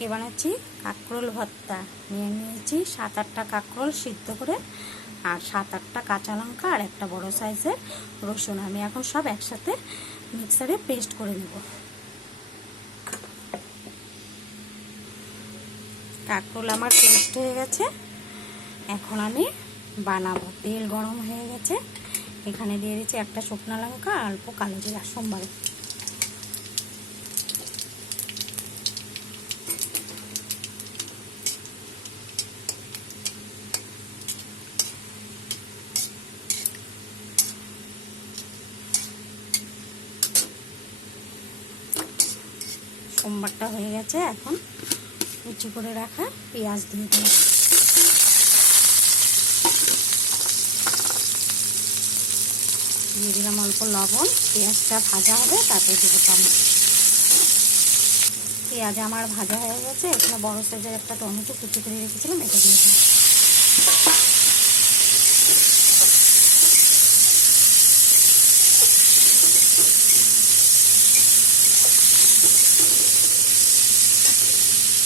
আজকে বানাচ্ছি কাঁকরোল ভর্তা। নিয়েছি 7-8টা কাঁকরোল সিদ্ধ করে, আর 7-8টা কাঁচা লঙ্কা আর একটা বড় সাইজের রসুন। আমি এখন সব একসাথে মিক্সারে পেস্ট করে নেব। কাঁকরোল আমার পেস্ট হয়ে গেছে, এখন আমি বানাবো। তেল গরম হয়ে গেছে, এখানে দিয়ে দিচ্ছি একটা শুকনো লঙ্কা, অল্প কালো জিরা। সোমবারে সোমবারটা হয়ে গেছে, এখন কুচি করে রাখা পেঁয়াজ দিয়ে দিলাম। দিয়ে দিলাম অল্প লবণ। পেঁয়াজটা ভাজা হবে, তারপরে দেবো টমেটো। পেঁয়াজ আমার ভাজা হয়ে গেছে, এখানে বড় সাইজের একটা টমেটো কুচি করে রেখেছিলাম, এটা দিয়ে দিলাম।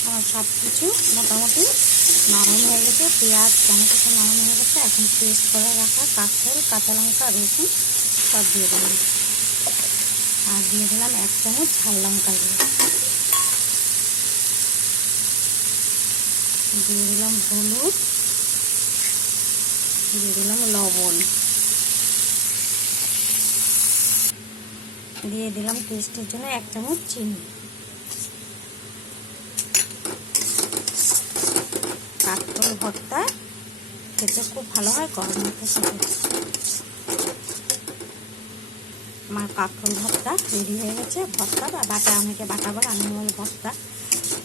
আমার সব কিছু মোটামুটি নরম হয়ে গেছে, পেঁয়াজ টমেটো সব নরম হয়ে গেছে। এখন পেস্ট করে রাখা কাঁকরোল, কাঁচা লঙ্কা, রসুন সব দিয়ে দিলাম, আর দিয়ে দিলাম 1 চামচ ঝাল লঙ্কা গুঁড়ো, দিয়ে দিলাম হলুদ, দিয়ে দিলাম লবণ, দিয়ে দিলাম টেস্টের জন্য 1 চামচ চিনি। কাঁকরোল ভর্তা খেতে খুব ভালো হয় গরম ভাতের সাথে। আমার কাঁকরোল ভর্তা রেডি হয়ে গেছে। ভর্তা বা বাটা, অনেকে বাটা বলে, আমি বলি ভর্তা।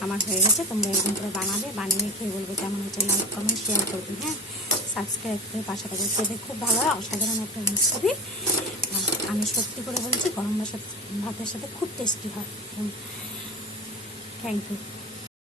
আমার হয়ে গেছে। তোমরা এরকম করে বানাবে, বানিয়ে খেয়ে বলবে কেমন হচ্ছে। লাইক কমেন্ট শেয়ার করবে, হ্যাঁ, সাবস্ক্রাইব করে পাশে থাকবে। খেতে খুব ভালো হয়, অসাধারণ একটা রেসিপি। আমি সত্যি করে বলছি, গরম ভাতের সাথে খুব টেস্টি হয়। Thank you.